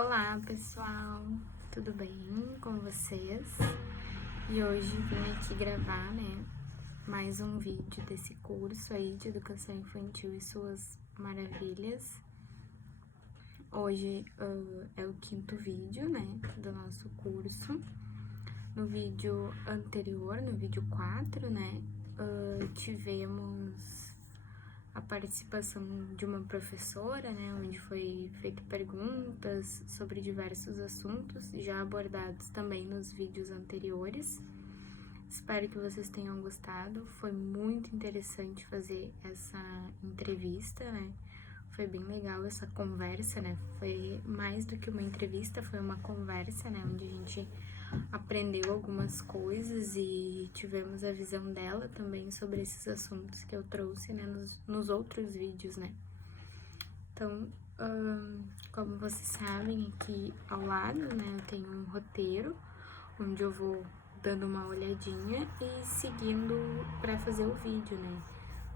Olá pessoal, tudo bem com vocês? E hoje vim aqui gravar, mais um vídeo desse curso aí de Educação Infantil e suas maravilhas. Hoje é o 5º vídeo, do nosso curso. No vídeo anterior, no vídeo 4, tivemos a participação de uma professora, onde foi feito perguntas sobre diversos assuntos já abordados também nos vídeos anteriores. Espero que vocês tenham gostado, foi muito interessante fazer essa entrevista, Foi bem legal essa conversa, Foi mais do que uma entrevista, foi uma conversa, onde a gente aprendeu algumas coisas e tivemos a visão dela também sobre esses assuntos que eu trouxe, nos outros vídeos, Então, como vocês sabem, aqui ao lado, eu tenho um roteiro, onde eu vou dando uma olhadinha e seguindo para fazer o vídeo,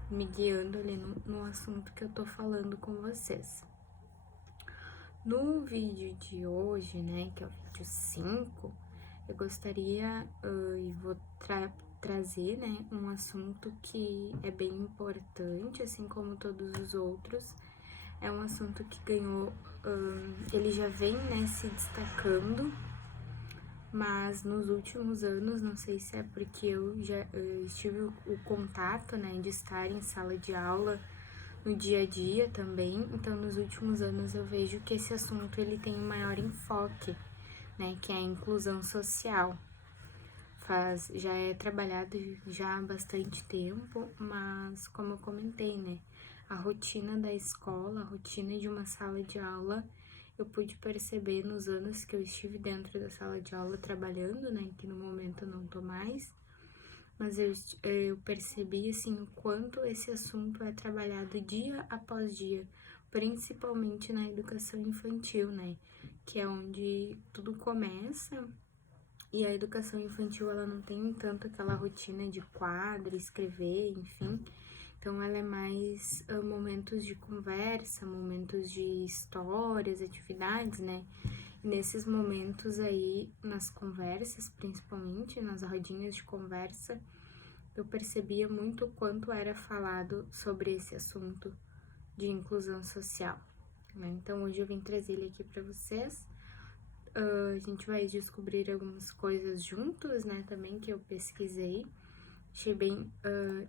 me guiando ali no assunto que eu tô falando com vocês. No vídeo de hoje, que é o vídeo 5, eu gostaria e vou trazer, um assunto que é bem importante, assim como todos os outros. É um assunto que ganhou, ele já vem, se destacando, mas nos últimos anos, não sei se é porque eu já tive o contato, de estar em sala de aula no dia a dia também, então nos últimos anos eu vejo que esse assunto ele tem um maior enfoque, que é a inclusão social. Já é trabalhado já há bastante tempo, mas como eu comentei, a rotina da escola, a rotina de uma sala de aula, eu pude perceber nos anos que eu estive dentro da sala de aula trabalhando, que no momento eu não tô mais, mas eu percebi, assim, o quanto esse assunto é trabalhado dia após dia, principalmente na educação infantil, que é onde tudo começa. E a educação infantil, ela não tem tanto aquela rotina de quadro, escrever, enfim. Então, ela é mais momentos de conversa, momentos de histórias, atividades, E nesses momentos aí, nas conversas, principalmente, nas rodinhas de conversa, eu percebia muito o quanto era falado sobre esse assunto de inclusão social, Então, hoje eu vim trazer ele aqui para vocês. A gente vai descobrir algumas coisas juntos, também que eu pesquisei, achei bem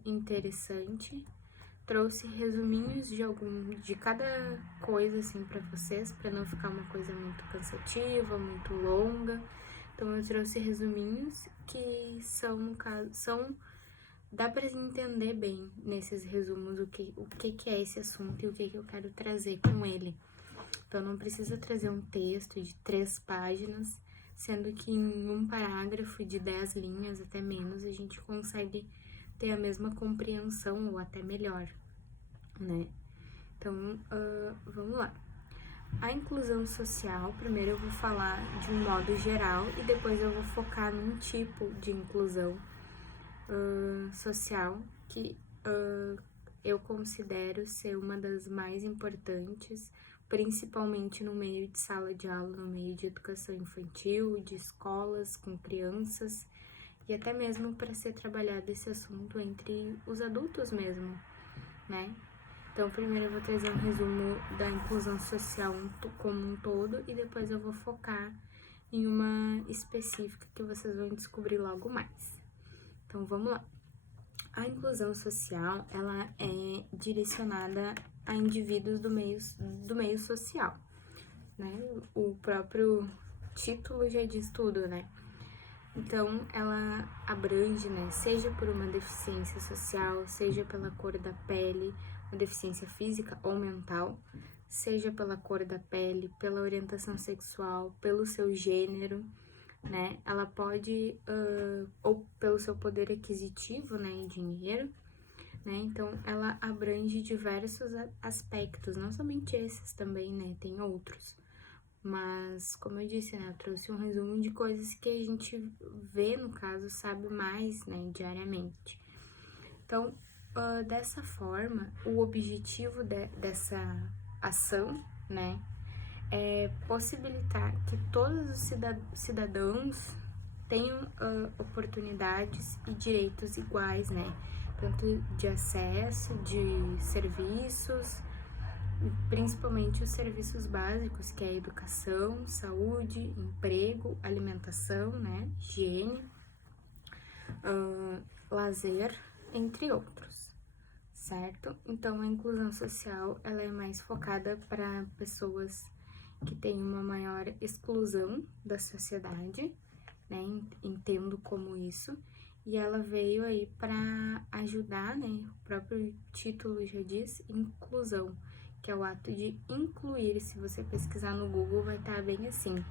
interessante. Trouxe resuminhos de cada coisa, assim, para vocês, para não ficar uma coisa muito cansativa, muito longa. Então, eu trouxe resuminhos que são, no caso, dá para entender bem nesses resumos o que é esse assunto e o que eu quero trazer com ele. Então, não precisa trazer um texto de 3 páginas, sendo que em um parágrafo de 10 linhas, até menos, a gente consegue ter a mesma compreensão ou até melhor, Então, vamos lá. A inclusão social, primeiro eu vou falar de um modo geral e depois eu vou focar num tipo de inclusão social que eu considero ser uma das mais importantes, principalmente no meio de sala de aula, no meio de educação infantil, de escolas com crianças, e até mesmo para ser trabalhado esse assunto entre os adultos mesmo, Então, primeiro eu vou trazer um resumo da inclusão social como um todo, e depois eu vou focar em uma específica que vocês vão descobrir logo mais. Então, vamos lá. A inclusão social, ela é direcionada a indivíduos do meio social, O próprio título já diz tudo, Então, ela abrange, seja por uma deficiência social, seja pela cor da pele, uma deficiência física ou mental, seja pela cor da pele, pela orientação sexual, pelo seu gênero, Ela pode, ou pelo seu poder aquisitivo, e dinheiro, Então, ela abrange diversos aspectos, não somente esses também, tem outros. Mas, como eu disse, eu trouxe um resumo de coisas que a gente vê, no caso, sabe mais, diariamente. Então, dessa forma, o objetivo dessa ação, é possibilitar que todos os cidadãos tenham oportunidades e direitos iguais, né? Tanto de acesso, de serviços, principalmente os serviços básicos, que é a educação, saúde, emprego, alimentação, né? Higiene, lazer, entre outros, certo? Então, a inclusão social, ela é mais focada para pessoas que têm uma maior exclusão da sociedade, né? Entendo como isso. E ela veio aí para ajudar, né? O próprio título já diz, inclusão, que é o ato de incluir. Se você pesquisar no Google, vai estar bem assim.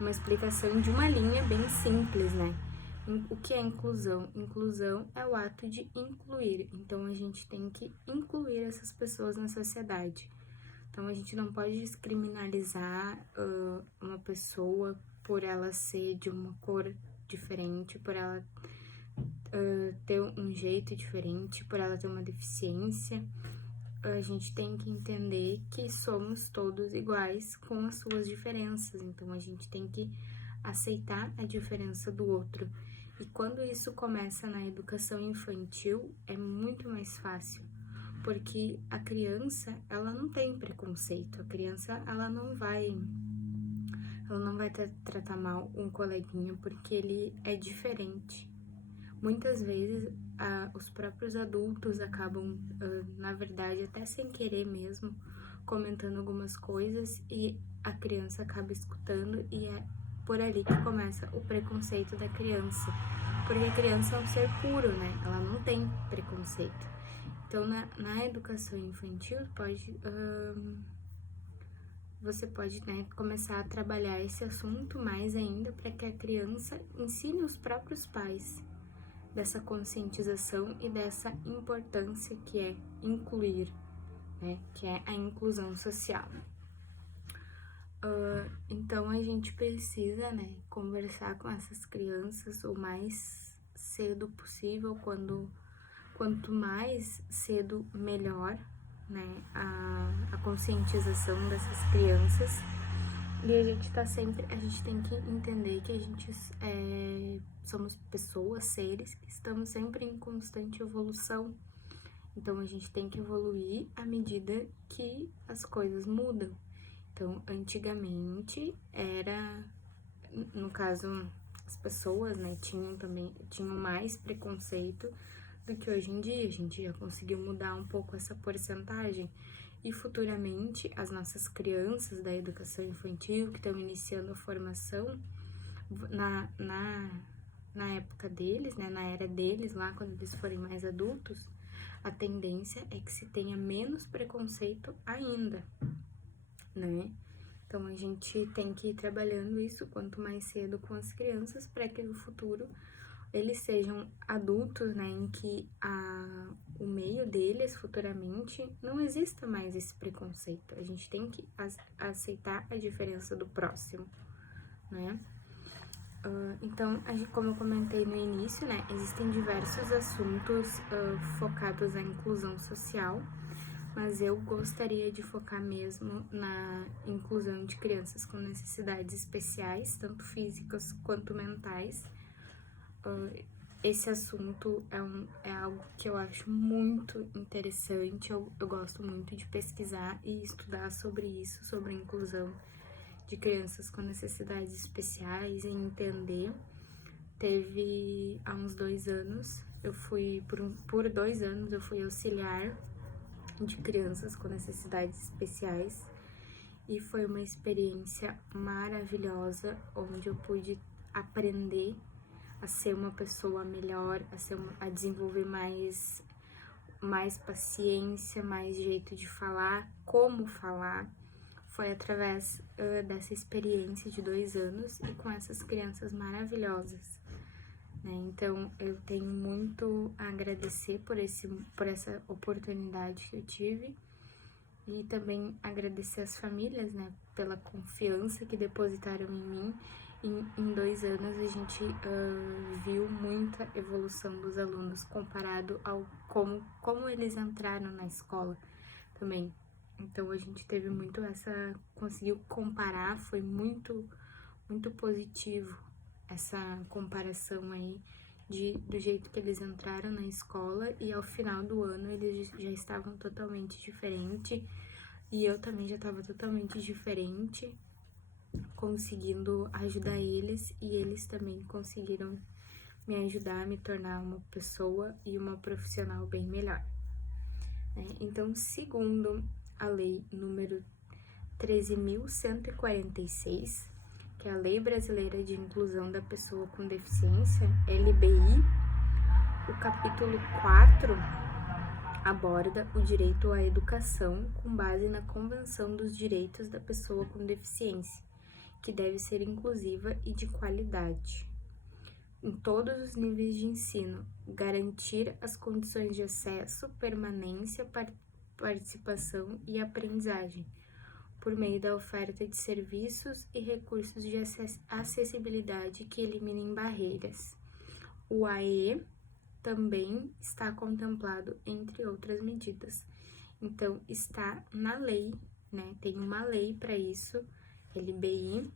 Uma explicação de uma linha bem simples, né? O que é inclusão? Inclusão é o ato de incluir. Então, a gente tem que incluir essas pessoas na sociedade. Então, a gente não pode descriminalizar uma pessoa por ela ser de uma cor diferente, por ela ter um jeito diferente, por ela ter uma deficiência. A gente tem que entender que somos todos iguais com as suas diferenças. Então, a gente tem que aceitar a diferença do outro. E quando isso começa na educação infantil, é muito mais fácil, porque a criança, ela não tem preconceito. A criança, ela não vai tratar mal um coleguinha porque ele é diferente. Muitas vezes, os próprios adultos acabam, na verdade, até sem querer mesmo, comentando algumas coisas e a criança acaba escutando, e é por ali que começa o preconceito da criança. Porque a criança é um ser puro, né? Ela não tem preconceito. Então, na educação infantil, você pode, né, começar a trabalhar esse assunto mais ainda para que a criança ensine os próprios pais dessa conscientização e dessa importância que é incluir, né, que é a inclusão social. Então, a gente precisa, né, conversar com essas crianças o mais cedo possível, quanto mais cedo, melhor, né, a conscientização dessas crianças. E a gente tem que entender que a gente somos pessoas, seres, que estamos sempre em constante evolução. Então, a gente tem que evoluir à medida que as coisas mudam. Então, antigamente no caso, as pessoas, né, tinham mais preconceito do que hoje em dia. A gente já conseguiu mudar um pouco essa porcentagem. E futuramente, as nossas crianças da educação infantil, que estão iniciando a formação, na época deles, né, na era deles, lá quando eles forem mais adultos, a tendência é que se tenha menos preconceito ainda, né? Então, a gente tem que ir trabalhando isso quanto mais cedo com as crianças, para que no futuro eles sejam adultos, né, em que o meio deles, futuramente, não exista mais esse preconceito. A gente tem que aceitar a diferença do próximo, né? Então, como eu comentei no início, né, existem diversos assuntos focados na inclusão social, mas eu gostaria de focar mesmo na inclusão de crianças com necessidades especiais, tanto físicas quanto mentais. Esse assunto é algo que eu acho muito interessante, eu gosto muito de pesquisar e estudar sobre isso, sobre a inclusão de crianças com necessidades especiais e entender. Há uns 2 anos, por 2 anos eu fui auxiliar de crianças com necessidades especiais e foi uma experiência maravilhosa, onde eu pude aprender a ser uma pessoa melhor, a desenvolver mais paciência, mais jeito de falar, como falar. Foi através dessa experiência de 2 anos e com essas crianças maravilhosas, né? Então, eu tenho muito a agradecer por essa oportunidade que eu tive, e também agradecer as famílias, né, pela confiança que depositaram em mim. Em 2 anos, a gente viu muita evolução dos alunos comparado ao como eles entraram na escola também. Então a gente teve muito conseguiu comparar, foi muito positivo essa comparação aí do jeito que eles entraram na escola e ao final do ano eles já estavam totalmente diferente e eu também já estava totalmente diferente, conseguindo ajudar eles e eles também conseguiram me ajudar a me tornar uma pessoa e uma profissional bem melhor, né? Então, segundo a lei número 13.146, que é a Lei Brasileira de Inclusão da Pessoa com Deficiência, LBI, o capítulo 4 aborda o direito à educação com base na Convenção dos Direitos da Pessoa com Deficiência, que deve ser inclusiva e de qualidade em todos os níveis de ensino, garantir as condições de acesso, permanência, participação e aprendizagem, por meio da oferta de serviços e recursos de acessibilidade que eliminem barreiras. O AE também está contemplado, entre outras medidas. Então, está na lei, né? Tem uma lei para isso, LBI,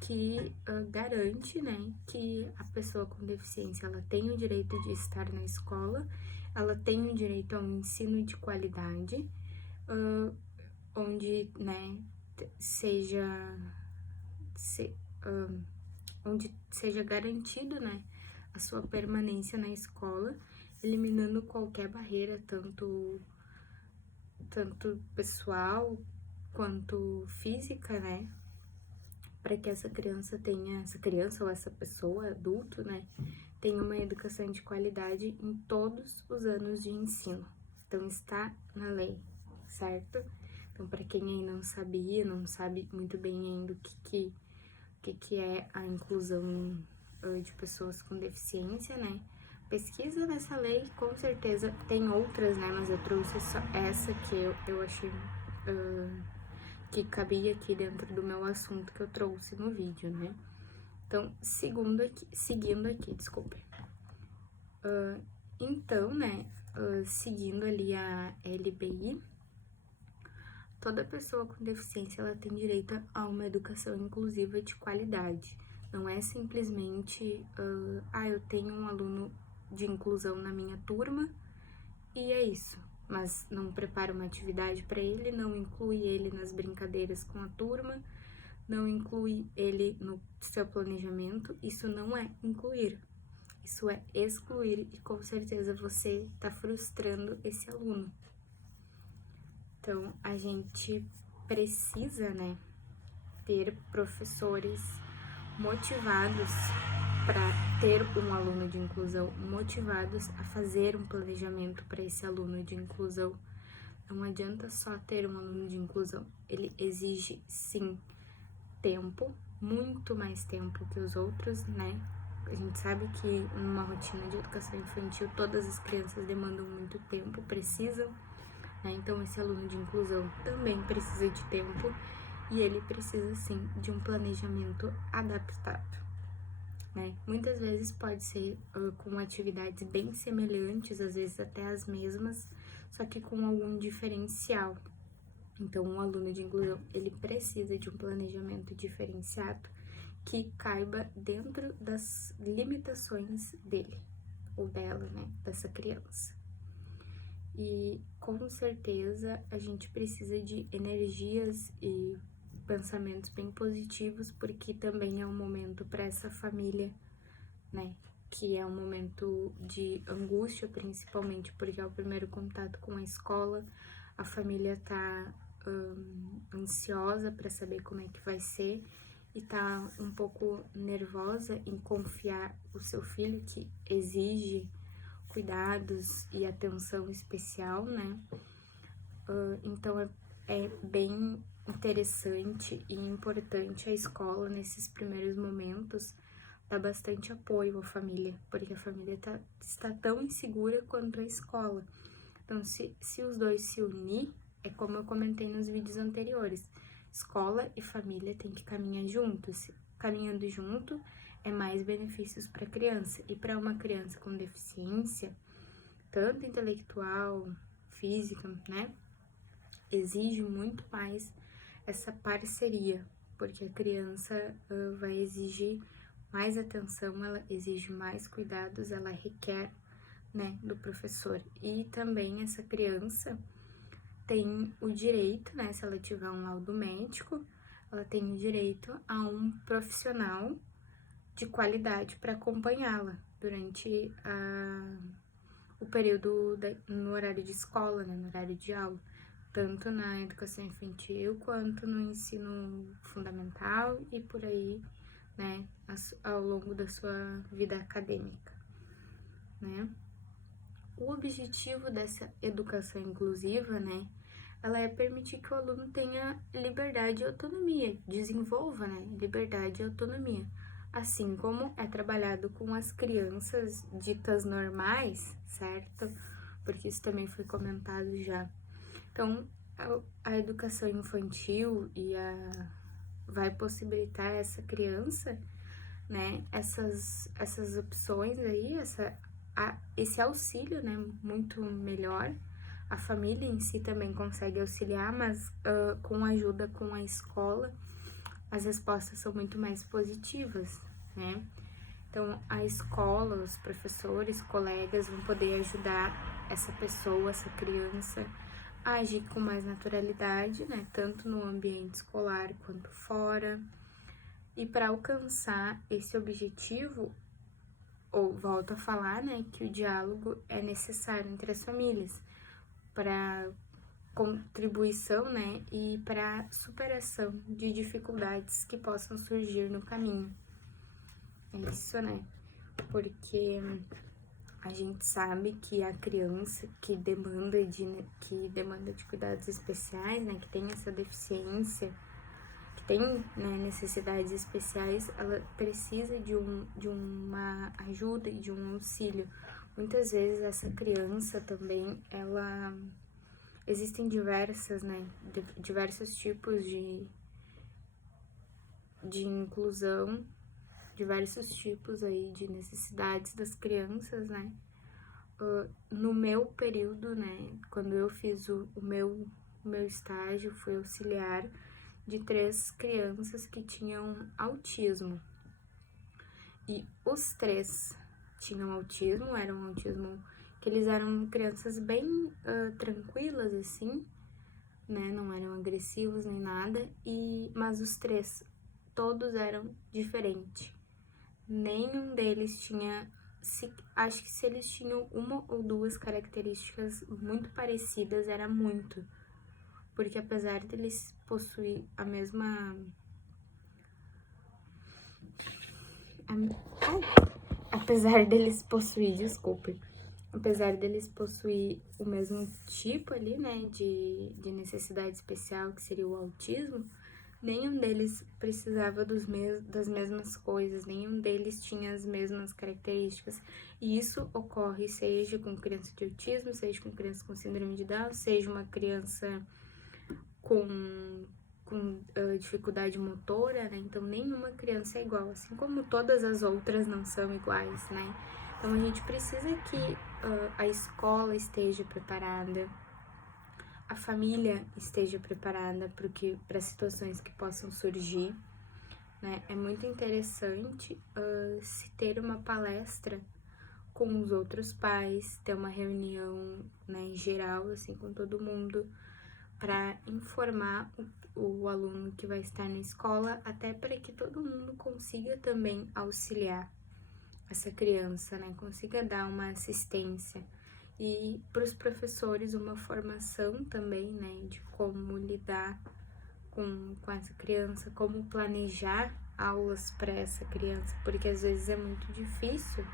que garante, né, que a pessoa com deficiência, ela tem o direito de estar na escola, ela tem o direito a um ensino de qualidade, onde, né, onde seja garantido, né, a sua permanência na escola, eliminando qualquer barreira, tanto pessoal quanto física, né, para que essa criança ou essa pessoa, adulto, né, tenha uma educação de qualidade em todos os anos de ensino. Então, está na lei, certo? Então, para quem aí não sabia, não sabe muito bem ainda o que é a inclusão de pessoas com deficiência, né? Pesquisa nessa lei, com certeza tem outras, né? Mas eu trouxe só essa que eu achei que cabia aqui dentro do meu assunto que eu trouxe no vídeo, né? Então, seguindo aqui, desculpe. Então, né, seguindo ali a LBI, toda pessoa com deficiência, ela tem direito a uma educação inclusiva de qualidade. Não é simplesmente, eu tenho um aluno de inclusão na minha turma e é isso. Mas não prepara uma atividade para ele, não inclui ele nas brincadeiras com a turma, não inclui ele no seu planejamento. Isso não é incluir, isso é excluir e com certeza você está frustrando esse aluno. Então, a gente precisa, né, ter professores motivados para ter um aluno de inclusão, motivados a fazer um planejamento para esse aluno de inclusão. Não adianta só ter um aluno de inclusão, ele exige, sim, tempo, muito mais tempo que os outros, né? A gente sabe que numa rotina de educação infantil, todas as crianças demandam muito tempo, precisam, né? Então, esse aluno de inclusão também precisa de tempo e ele precisa, sim, de um planejamento adaptado, né? Muitas vezes pode ser com atividades bem semelhantes, às vezes até as mesmas, só que com algum diferencial. Então, um aluno de inclusão, ele precisa de um planejamento diferenciado que caiba dentro das limitações dele ou dela, né, dessa criança. E com certeza a gente precisa de energias e pensamentos bem positivos, porque também é um momento para essa família, né, que é um momento de angústia, principalmente porque é o primeiro contato com a escola, a família tá ansiosa para saber como é que vai ser e tá um pouco nervosa em confiar o seu filho, que exige cuidados e atenção especial, né? Então é bem interessante e importante a escola nesses primeiros momentos dar bastante apoio à família, porque a família está tão insegura quanto a escola. Então, se os dois se unir, é como eu comentei nos vídeos anteriores, escola e família têm que caminhar juntos. Caminhando junto, é mais benefícios para a criança. E para uma criança com deficiência, tanto intelectual, física, né? exige muito mais essa parceria, porque a criança vai exigir mais atenção, ela exige mais cuidados, ela requer, né, do professor. E também essa criança tem o direito, né, se ela tiver um laudo médico, ela tem o direito a um profissional de qualidade para acompanhá-la durante o período no horário de escola, né, no horário de aula, tanto na educação infantil quanto no ensino fundamental e por aí, né, ao longo da sua vida acadêmica, né. O objetivo dessa educação inclusiva, né, ela é permitir que o aluno tenha liberdade e autonomia, desenvolva, né, liberdade e autonomia, assim como é trabalhado com as crianças ditas normais, certo? Porque isso também foi comentado já. Então, a educação infantil vai possibilitar essa criança, né, essas opções aí, esse auxílio, né, muito melhor. A família em si também consegue auxiliar, mas com ajuda com a escola, as respostas são muito mais positivas, né? Então, a escola, os professores, colegas vão poder ajudar essa pessoa, essa criança, a agir com mais naturalidade, né? Tanto no ambiente escolar quanto fora. E para alcançar esse objetivo, ou volto a falar, né, que o diálogo é necessário entre as famílias para contribuição, né, e para superação de dificuldades que possam surgir no caminho. É isso, né? Porque a gente sabe que a criança que demanda de cuidados especiais, né, que tem essa deficiência, que tem, né, necessidades especiais, ela precisa de uma ajuda e de um auxílio. Muitas vezes essa criança também, existem diversos tipos de inclusão, diversos tipos aí de necessidades das crianças, né? No meu período, né, quando eu fiz o meu estágio, fui auxiliar de 3 crianças que tinham autismo. E os 3 tinham autismo, era um autismo que eles eram crianças bem tranquilas, assim, né, não eram agressivos nem nada, mas os 3, todos eram diferentes. Nenhum deles tinha, acho que se eles tinham uma ou duas características muito parecidas, era muito. Porque apesar deles possuir a mesma... Apesar deles possuir o mesmo tipo ali, né, de necessidade especial, que seria o autismo, nenhum deles precisava das mesmas coisas, nenhum deles tinha as mesmas características. E isso ocorre seja com criança de autismo, seja com criança com síndrome de Down, seja uma criança com dificuldade motora, né? Então, nenhuma criança é igual, assim como todas as outras não são iguais, né? Então, a gente precisa que a escola esteja preparada, a família esteja preparada para situações que possam surgir, né? É muito interessante se ter uma palestra com os outros pais, ter uma reunião, né, geral, assim, com todo mundo, para informar o aluno que vai estar na escola, até para que todo mundo consiga também auxiliar essa criança, né? Consiga dar uma assistência. E para os professores uma formação também, né? De como lidar com essa criança, como planejar aulas para essa criança, porque às vezes é muito difícil,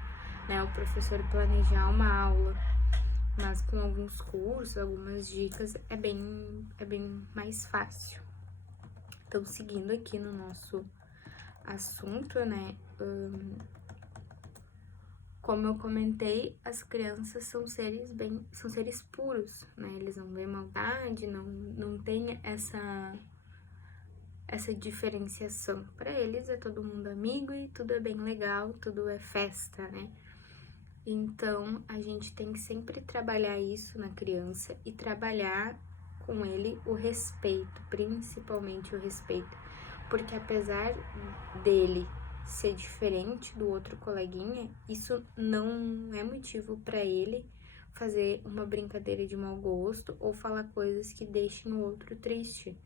né? O professor planejar uma aula, mas com alguns cursos, algumas dicas, é bem mais fácil. Então, seguindo aqui no nosso assunto, né, como eu comentei, as crianças são seres puros, né, eles não veem maldade, não tem essa diferenciação. Para eles é todo mundo amigo e tudo é bem legal, tudo é festa, né. Então, a gente tem que sempre trabalhar isso na criança e trabalhar com ele o respeito, principalmente o respeito, porque apesar dele ser diferente do outro coleguinha, isso não é motivo para ele fazer uma brincadeira de mau gosto ou falar coisas que deixem o outro triste.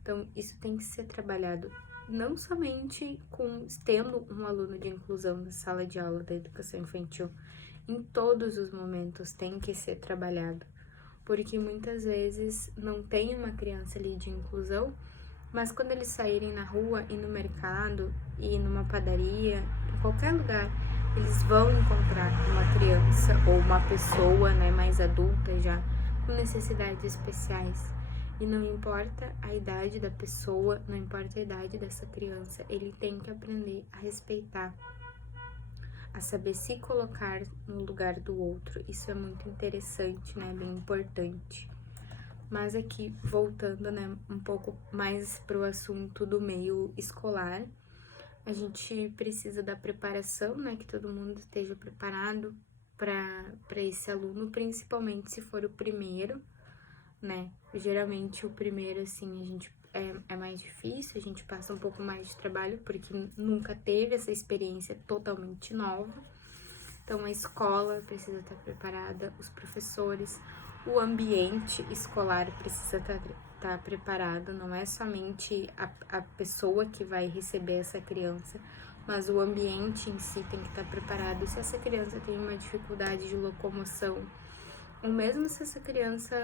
Então, isso tem que ser trabalhado não somente tendo um aluno de inclusão na sala de aula da educação infantil, em todos os momentos tem que ser trabalhado, porque muitas vezes não tem uma criança ali de inclusão, mas quando eles saírem na rua e no mercado e numa padaria, em qualquer lugar, eles vão encontrar uma criança ou uma pessoa, né, mais adulta já, com necessidades especiais. E não importa a idade da pessoa, não importa a idade dessa criança, ele tem que aprender a respeitar, a saber se colocar no lugar do outro. Isso é muito interessante, né, bem importante. Mas aqui, voltando, né, um pouco mais para o assunto do meio escolar, a gente precisa da preparação, né, que todo mundo esteja preparado para esse aluno, principalmente se for o primeiro, né? Geralmente o primeiro, assim, a gente é mais difícil, a gente passa um pouco mais de trabalho, porque nunca teve essa experiência totalmente nova. Então, a escola precisa estar preparada, os professores, o ambiente escolar precisa estar preparado, não é somente a pessoa que vai receber essa criança, mas o ambiente em si tem que estar preparado. Se essa criança tem uma dificuldade de locomoção, ou mesmo se essa criança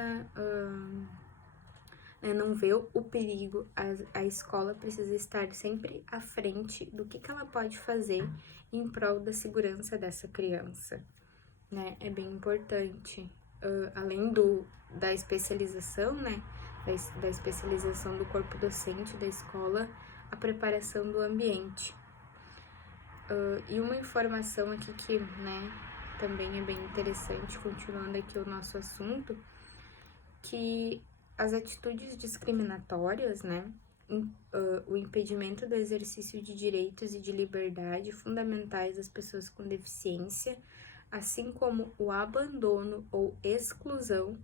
não vê o perigo, a escola precisa estar sempre à frente do que ela pode fazer em prol da segurança dessa criança, né? É bem importante. Além da especialização, né? Da especialização do corpo docente da escola, a preparação do ambiente. E uma informação aqui que, né, também é bem interessante, continuando aqui o nosso assunto, que as atitudes discriminatórias, né, o impedimento do exercício de direitos e de liberdade fundamentais das pessoas com deficiência, assim como o abandono ou exclusão,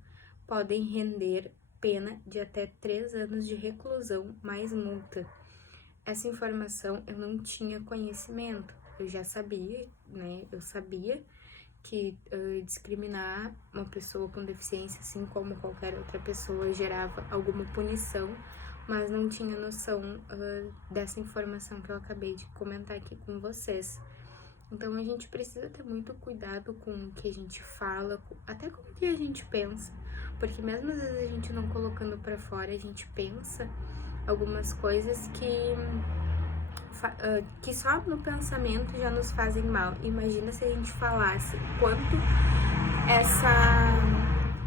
podem render pena de até 3 anos de reclusão mais multa. Essa informação eu não tinha conhecimento, eu já sabia, né, eu sabia que discriminar uma pessoa com deficiência, assim como qualquer outra pessoa, gerava alguma punição, mas não tinha noção dessa informação que eu acabei de comentar aqui com vocês. Então, a gente precisa ter muito cuidado com o que a gente fala, até com o que a gente pensa, porque mesmo às vezes a gente não colocando pra fora, a gente pensa algumas coisas que só no pensamento já nos fazem mal. Imagina se a gente falasse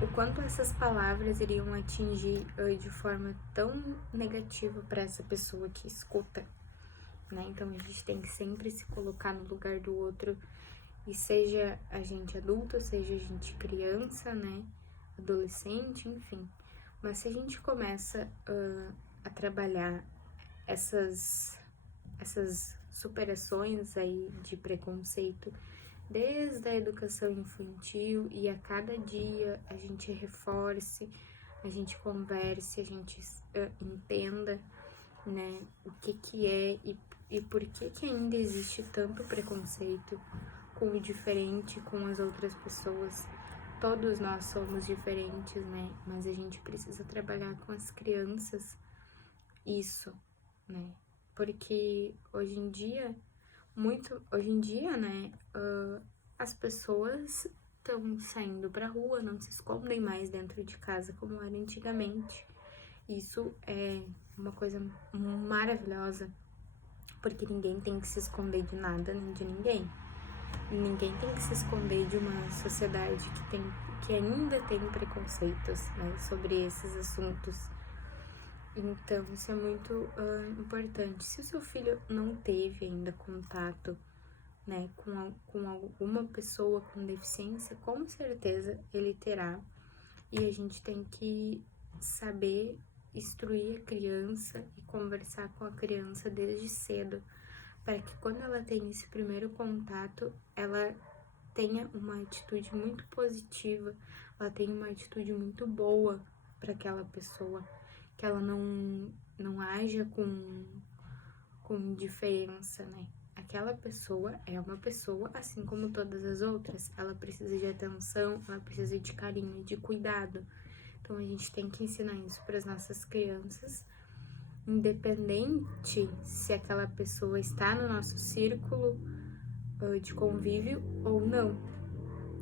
o quanto essas palavras iriam atingir de forma tão negativa para essa pessoa que escuta, né? Então a gente tem que sempre se colocar no lugar do outro, e seja a gente adulto, seja a gente criança, né? Adolescente, enfim. Mas se a gente começa a trabalhar essas superações aí de preconceito desde a educação infantil, e a cada dia a gente reforce, a gente converse, a gente entenda, né, o que é e por que ainda existe tanto preconceito com o diferente, com as outras pessoas. Todos nós somos diferentes, né, mas a gente precisa trabalhar com as crianças isso, né, porque hoje em dia, né, as pessoas estão saindo pra rua, não se escondem mais dentro de casa como era antigamente. Isso é uma coisa maravilhosa, porque ninguém tem que se esconder de nada nem de ninguém. Ninguém tem que se esconder de uma sociedade que ainda tem preconceitos, né, sobre esses assuntos. Então, isso é muito importante. Se o seu filho não teve ainda contato, né, com alguma pessoa com deficiência, com certeza ele terá. E a gente tem que saber instruir a criança e conversar com a criança desde cedo, para que quando ela tenha esse primeiro contato, ela tenha uma atitude muito positiva, ela tenha uma atitude muito boa para aquela pessoa, que ela não haja com indiferença, né? Aquela pessoa é uma pessoa assim como todas as outras, ela precisa de atenção, ela precisa de carinho, de cuidado. Então a gente tem que ensinar isso para as nossas crianças, independente se aquela pessoa está no nosso círculo de convívio ou não,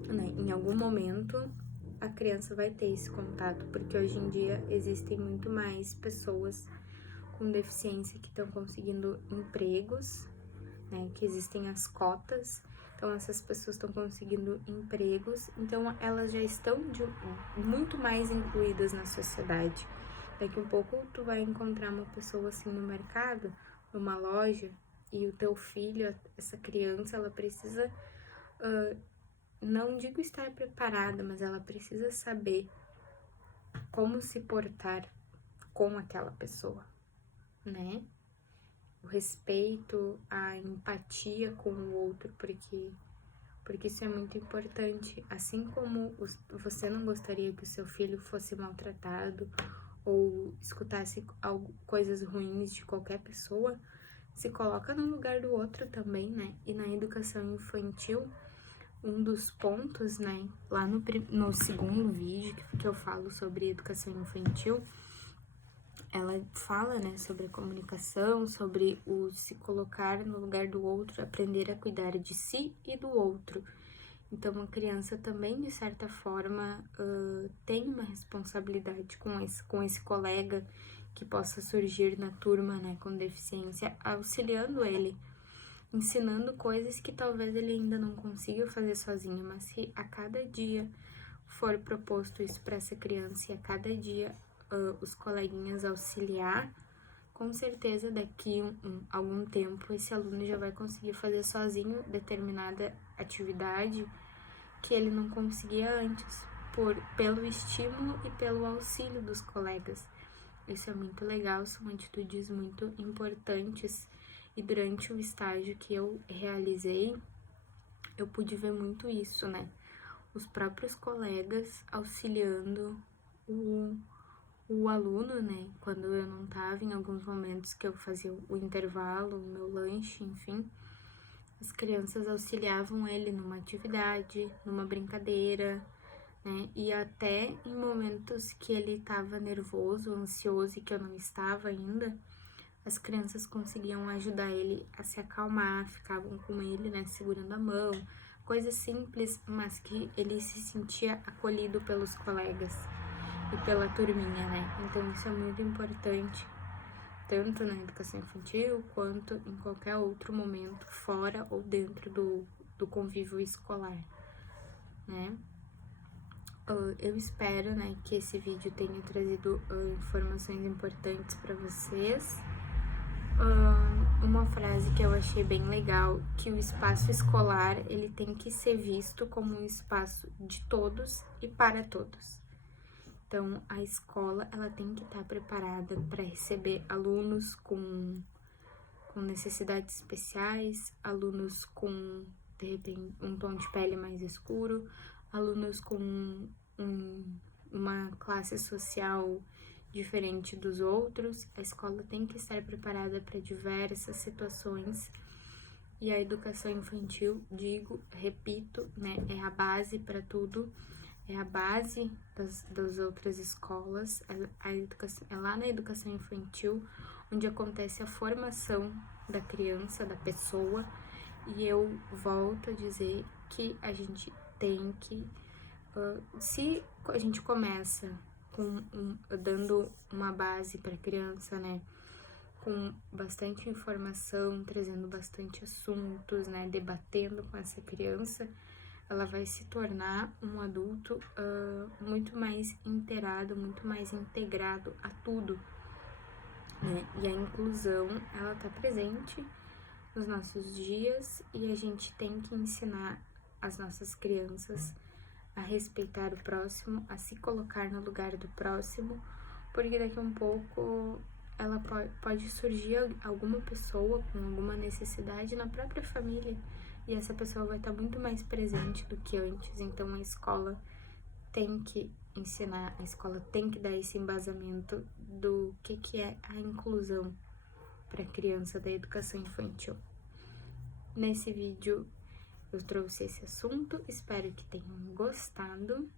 né? Em algum momento a criança vai ter esse contato, porque hoje em dia existem muito mais pessoas com deficiência que estão conseguindo empregos, né? Que existem as cotas, então essas pessoas estão conseguindo empregos, então elas já estão muito mais incluídas na sociedade. Daqui um pouco tu vai encontrar uma pessoa assim no mercado, numa loja, e o teu filho, essa criança, ela precisa, não digo estar preparada, mas ela precisa saber como se portar com aquela pessoa, né? O respeito, a empatia com o outro, porque isso é muito importante. Assim como você não gostaria que o seu filho fosse maltratado ou escutasse coisas ruins de qualquer pessoa, se coloca no lugar do outro também, né? E na educação infantil, um dos pontos, né, lá no segundo vídeo que eu falo sobre educação infantil, ela fala, né, sobre a comunicação, sobre o se colocar no lugar do outro, aprender a cuidar de si e do outro. Então, a criança também, de certa forma, tem uma responsabilidade com esse colega que possa surgir na turma, né, com deficiência, auxiliando ele, ensinando coisas que talvez ele ainda não consiga fazer sozinho, mas se a cada dia for proposto isso para essa criança e a cada dia os coleguinhas auxiliar, com certeza daqui algum tempo esse aluno já vai conseguir fazer sozinho determinada atividade que ele não conseguia antes, pelo estímulo e pelo auxílio dos colegas. Isso é muito legal, são atitudes muito importantes, e durante o estágio que eu realizei, eu pude ver muito isso, né? Os próprios colegas auxiliando o aluno, né? Quando eu não tava, em alguns momentos que eu fazia o intervalo, o meu lanche, enfim, as crianças auxiliavam ele numa atividade, numa brincadeira, né? E até em momentos que ele estava nervoso, ansioso e que eu não estava ainda, as crianças conseguiam ajudar ele a se acalmar, ficavam com ele, né, segurando a mão, coisas simples, mas que ele se sentia acolhido pelos colegas e pela turminha, né? Então isso é muito importante, tanto na educação infantil quanto em qualquer outro momento, fora ou dentro do convívio escolar, né? Eu espero, né, que esse vídeo tenha trazido informações importantes para vocês. Uma frase que eu achei bem legal, que o espaço escolar, ele tem que ser visto como um espaço de todos e para todos. Então, a escola, ela tem que estar preparada para receber alunos com necessidades especiais, alunos com, de repente, um tom de pele mais escuro, alunos com uma classe social diferente dos outros. A escola tem que estar preparada para diversas situações, e a educação infantil, repito, né, é a base para tudo, é a base das outras escolas. A educação, é lá na educação infantil onde acontece a formação da criança, da pessoa, e eu volto a dizer que a gente tem que, se a gente começa dando uma base para a criança, né, com bastante informação, trazendo bastante assuntos, né, debatendo com essa criança, ela vai se tornar um adulto muito mais inteirado, muito mais integrado a tudo, né? E a inclusão, ela tá presente nos nossos dias, e a gente tem que ensinar as nossas crianças a respeitar o próximo, a se colocar no lugar do próximo, porque daqui a um pouco ela pode surgir alguma pessoa com alguma necessidade na própria família, e essa pessoa vai estar muito mais presente do que antes. Então a escola tem que ensinar, a escola tem que dar esse embasamento do que é a inclusão para criança da educação infantil. Nesse vídeo eu trouxe esse assunto, espero que tenham gostado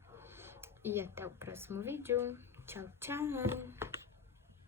e até o próximo vídeo. Tchau, tchau!